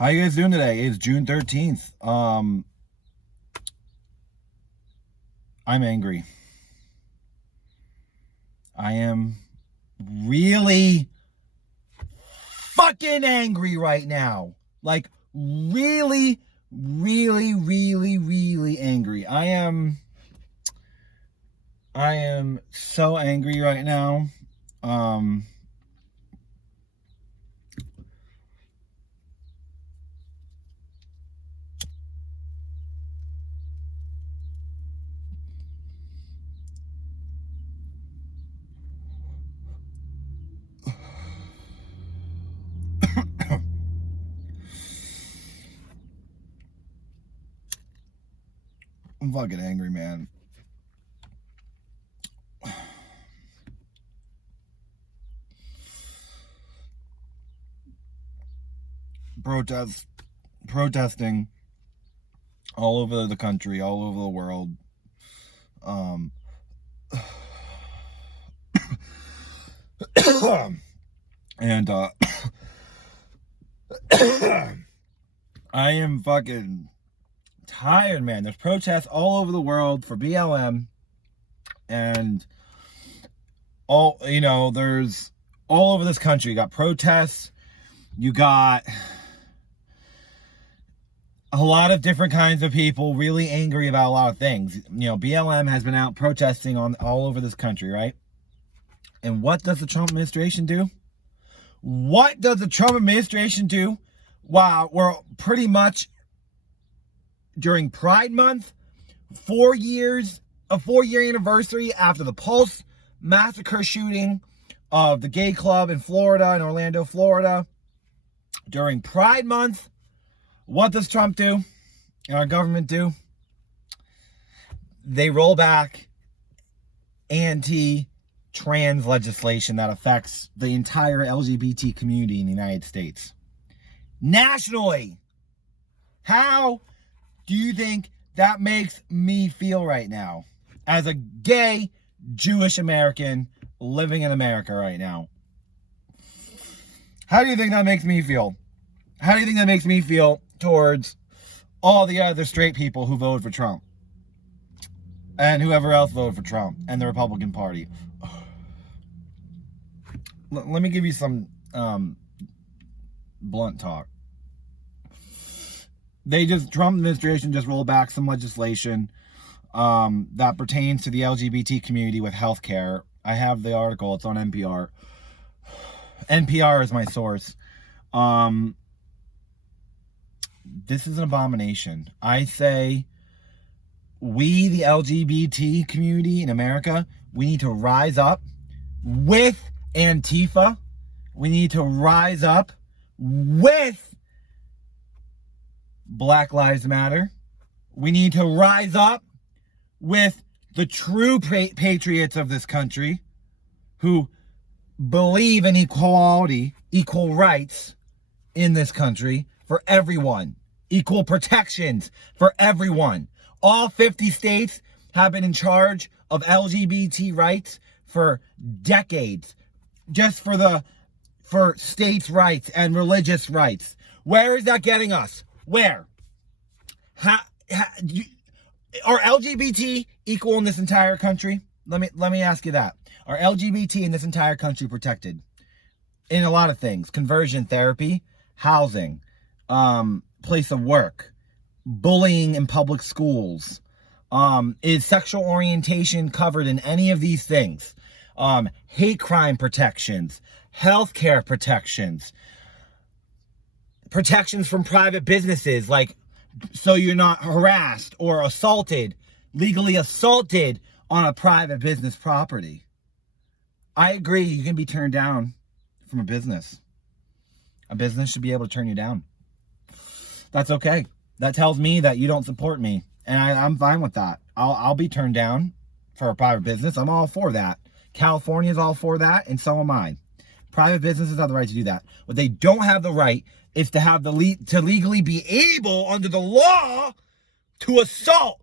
How you guys doing today? It's June 13th. I'm angry. I am really fucking angry right now. Like, really angry. I am so angry right now. I'm fucking angry, man. Protesting all over the country, all over the world. And I am fucking tired, man. There's protests all over the world for BLM, and there's all over this country. You got protests, you got a lot of different kinds of people really angry about a lot of things. BLM has been out protesting all over this country, right? And what does the Trump administration do? What does the Trump administration do? Wow, we're pretty much during Pride Month, a 4-year anniversary after the Pulse massacre shooting of the gay club in Florida, in Orlando, Florida. During Pride Month, what does Trump do and our government do? They roll back anti-trans legislation that affects the entire LGBT community in the United States. Nationally. How do you think that makes me feel right now as a gay Jewish American living in America right now? How do you think that makes me feel? How do you think that makes me feel towards all the other straight people who voted for Trump and whoever else voted for Trump and the Republican Party? Let me give you some blunt talk. Trump administration just rolled back some legislation that pertains to the LGBT community with healthcare. I have the article. It's on NPR. NPR is my source. This is an abomination. I say we, the LGBT community in America, we need to rise up with Antifa. We need to rise up with Black Lives Matter. We need to rise up with the true patriots of this country who believe in equality, equal rights in this country for everyone, equal protections for everyone. All 50 states have been in charge of LGBT rights for decades, just for states' rights and religious rights. Where is that getting us? Where? Are LGBT equal in this entire country? Let me ask you that. Are LGBT in this entire country protected? In a lot of things. Conversion therapy, housing, place of work, bullying in public schools. Is sexual orientation covered in any of these things? Hate crime protections, healthcare protections, protections from private businesses, like so you're not harassed or assaulted, legally assaulted on a private business property. I agree, you can be turned down from a business. A business should be able to turn you down. That's okay. That tells me that you don't support me, and I'm fine with that. I'll be turned down for a private business. I'm all for that. California is all for that, and so am I. Private businesses have the right to do that. What they don't have the right is to have to legally be able, under the law, to assault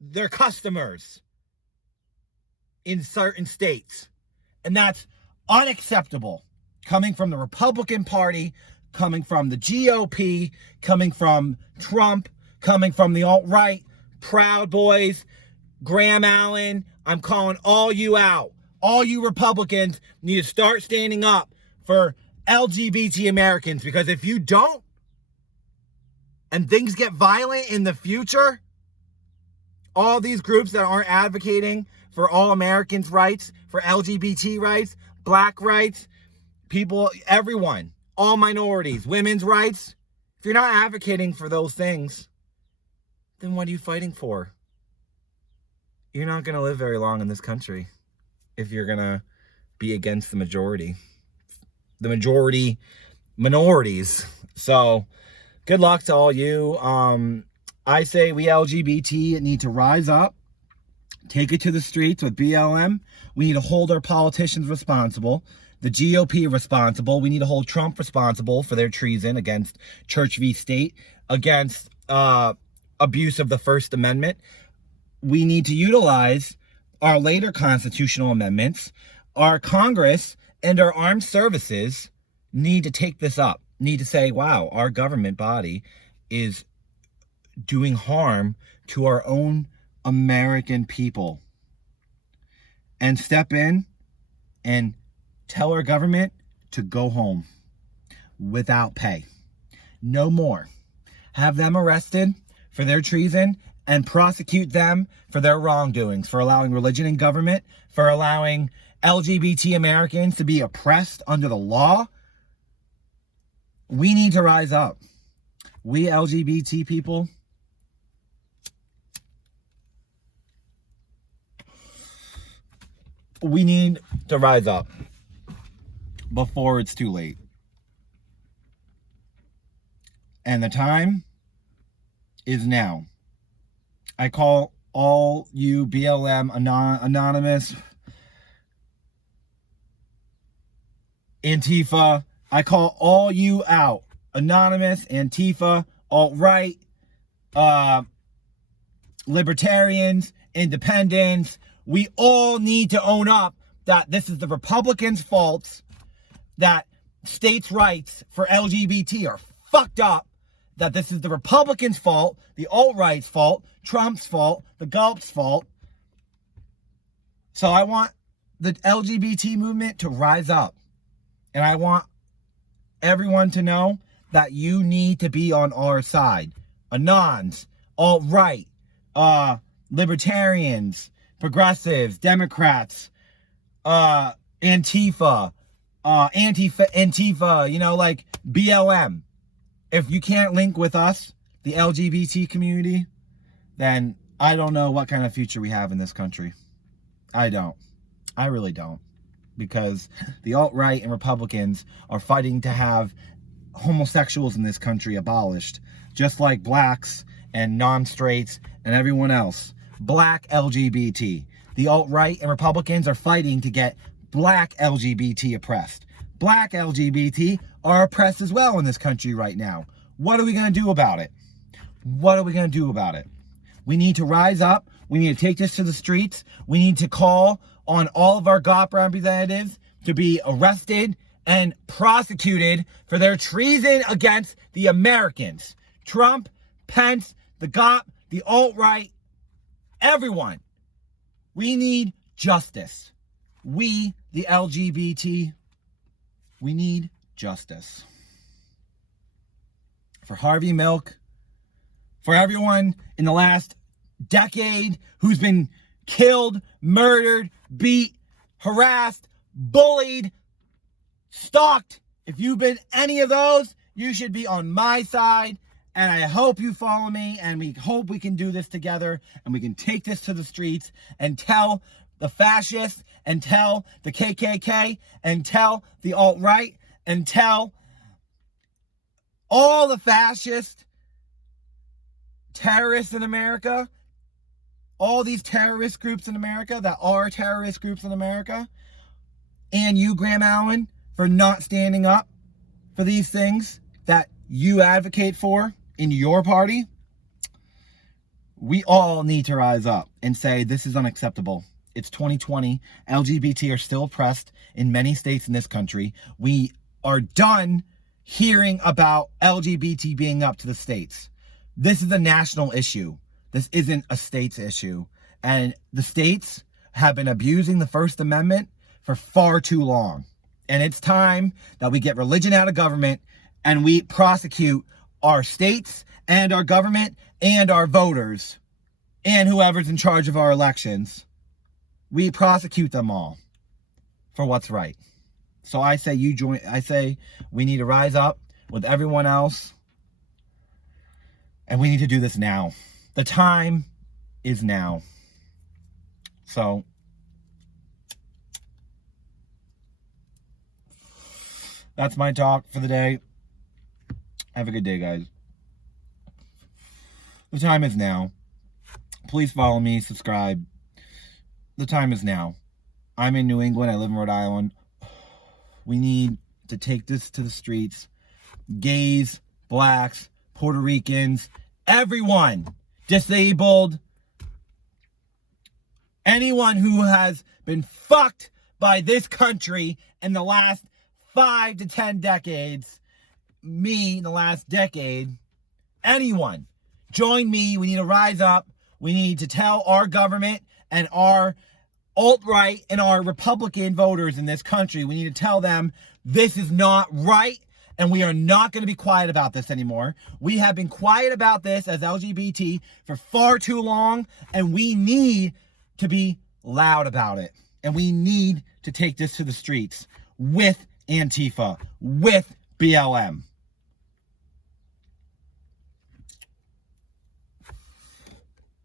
their customers in certain states. And that's unacceptable. Coming from the Republican Party, coming from the GOP, coming from Trump, coming from the alt-right, Proud Boys, Graham Allen. I'm calling all you out. All you Republicans need to start standing up for LGBT Americans, because if you don't, and things get violent in the future, all these groups that aren't advocating for all Americans' rights, for LGBT rights, black rights, people, everyone, all minorities, women's rights, if you're not advocating for those things, then what are you fighting for? You're not going to live very long in this country if you're going to be against the majority. The majority minorities. So, good luck to all you. I say we LGBT need to rise up, take it to the streets with BLM. We need to hold our politicians responsible, the GOP responsible. We need to hold Trump responsible for their treason against Church v. State, against abuse of the First Amendment. We need to utilize our later constitutional amendments. Our Congress and our armed services need to take this up, need to say, wow, our government body is doing harm to our own American people. And step in and tell our government to go home without pay. No more. Have them arrested for their treason and prosecute them for their wrongdoings, for allowing religion in government, for allowing LGBT Americans to be oppressed under the law. We need to rise up. We LGBT people, we need to rise up before it's too late. And the time is now. I call all you BLM anonymous, Antifa, I call all you out. Anonymous, Antifa, alt-right, libertarians, independents. We all need to own up that this is the Republicans' fault, that states' rights for LGBT are fucked up, that this is the Republicans' fault, the alt-right's fault, Trump's fault, the Gulp's fault. So I want the LGBT movement to rise up. And I want everyone to know that you need to be on our side. Anons, alt-right, libertarians, progressives, Democrats, Antifa, Antifa, you know, like BLM. If you can't link with us, the LGBT community, then I don't know what kind of future we have in this country. I don't. I really don't. Because the alt-right and Republicans are fighting to have homosexuals in this country abolished, just like blacks and non-straights and everyone else. Black LGBT. The alt-right and Republicans are fighting to get black LGBT oppressed. Black LGBT are oppressed as well in this country right now. What are we going to do about it? What are we going to do about it? We need to rise up. We need to take this to the streets. We need to call on all of our GOP representatives to be arrested and prosecuted for their treason against the Americans. Trump, Pence, the GOP, the alt-right, everyone. We need justice. We, the LGBT, we need justice. For Harvey Milk, for everyone in the last decade who's been killed, murdered, beat, harassed, bullied, stalked. If you've been any of those, you should be on my side. And I hope you follow me, and we hope we can do this together, and we can take this to the streets and tell the fascists, and tell the KKK, and tell the alt-right, and tell all the fascist terrorists in America, all these terrorist groups in America that are terrorist groups in America, and you, Graham Allen, for not standing up for these things that you advocate for in your party. We all need to rise up and say this is unacceptable. It's 2020. LGBT are still oppressed in many states in this country. We are done hearing about LGBT being up to the states. This is a national issue. This isn't a states issue. And the states have been abusing the First Amendment for far too long. And it's time that we get religion out of government and we prosecute our states and our government and our voters and whoever's in charge of our elections. We prosecute them all for what's right. So I say we need to rise up with everyone else. And we need to do this now. The time is now. So that's my talk for the day. Have a good day, guys. The time is now. Please follow me, subscribe. The time is now. I'm in New England. I live in Rhode Island. We need to take this to the streets. Gays, blacks, Puerto Ricans, everyone, disabled, anyone who has been fucked by this country in the last 5 to 10 decades, me in the last decade, anyone, join me. We need to rise up. We need to tell our government and our alt-right and our Republican voters in this country, we need to tell them this is not right, and we are not going to be quiet about this anymore. We have been quiet about this as LGBT for far too long, and we need to be loud about it. And we need to take this to the streets with Antifa, with BLM.